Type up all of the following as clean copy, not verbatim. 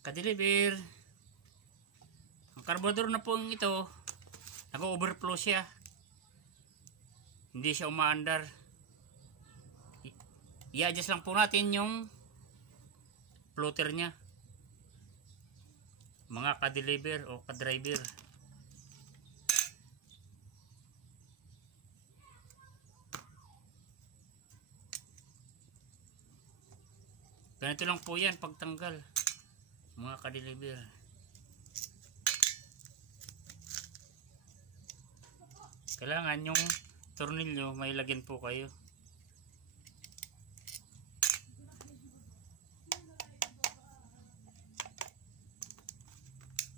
Ka-deliver. Ang carburetor na po ito, nag-overflow siya. Hindi siya umaandar. I-adjust lang po natin yung floater nya, mga ka-deliver o ka-driver. Ganito lang po yan pagtanggal, mga ka-deliver. Kailangan yung tornilyo may lagyan po kayo.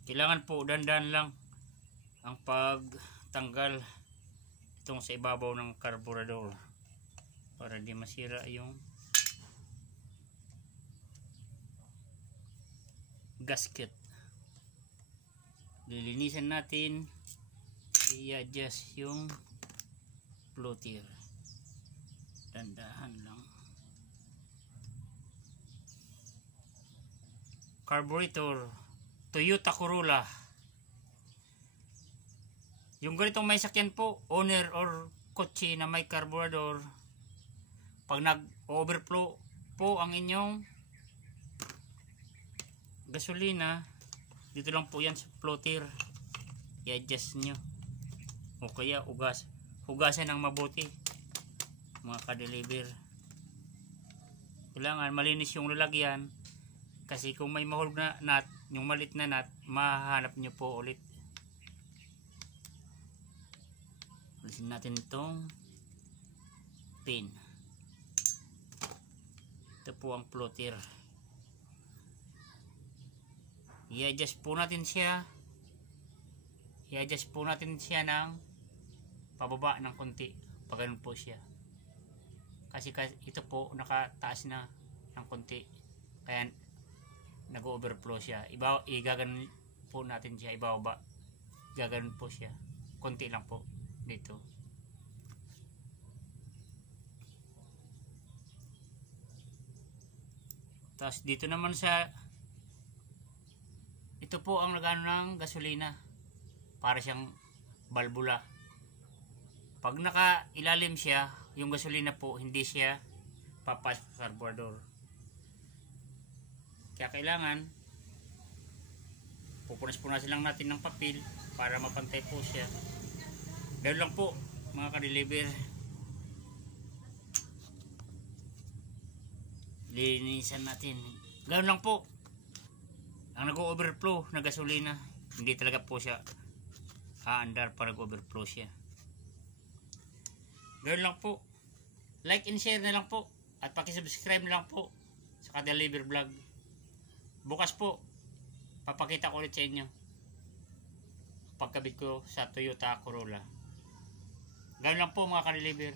Kailangan po dandan lang ang pagtanggal itong sa ibabaw ng carburetor para di masira yung gasket. Lilinisan natin, i-adjust yung floater, dandahan lang. Carburetor Toyota Corolla. Yung ganitong may sakyan po, owner or kotse na may carburetor, pag nag-overflow po ang inyong gasolina, dito lang po yan sa floater, i-adjust nyo o kaya hugasan ng mabuti, mga ka-deliver. Kailangan malinis yung lalagyan, kasi kung may mahulog na nut, yung malit na nut, mahanap nyo po ulit. Alisin natin itong pin. Ito po ang floater. I-adjust po natin siya. I-adjust po natin siya ng pababa ng konti. Pag ganun po siya. Kasi ito po nakataas na ng konti. Kaya nag-overflow siya. Igaganon po natin siya. Ibababa. Gaganon po siya. Konti lang po. Dito. Tapos dito naman sa ito po ang nagano ng gasolina. Para siyang balbula. Pag naka-ilalim siya, yung gasolina po hindi siya papasok sa carburetor. Kaya kailangan pupunas-punasin lang natin ng papel para mapantay po siya. Ganoon lang po, mga ka-deliver. Linisan natin. Ganoon lang po. Ang nag-overflow na gasolina, hindi talaga po siya aandar para nag-overflow siya. Ganoon lang po. Like and share na lang po. At pakisubscribe na lang po sa ka-deliver vlog. Bukas po, papakita ko ulit sa inyo pagkabit ko sa Toyota Corolla. Ganoon lang po, mga ka-deliver.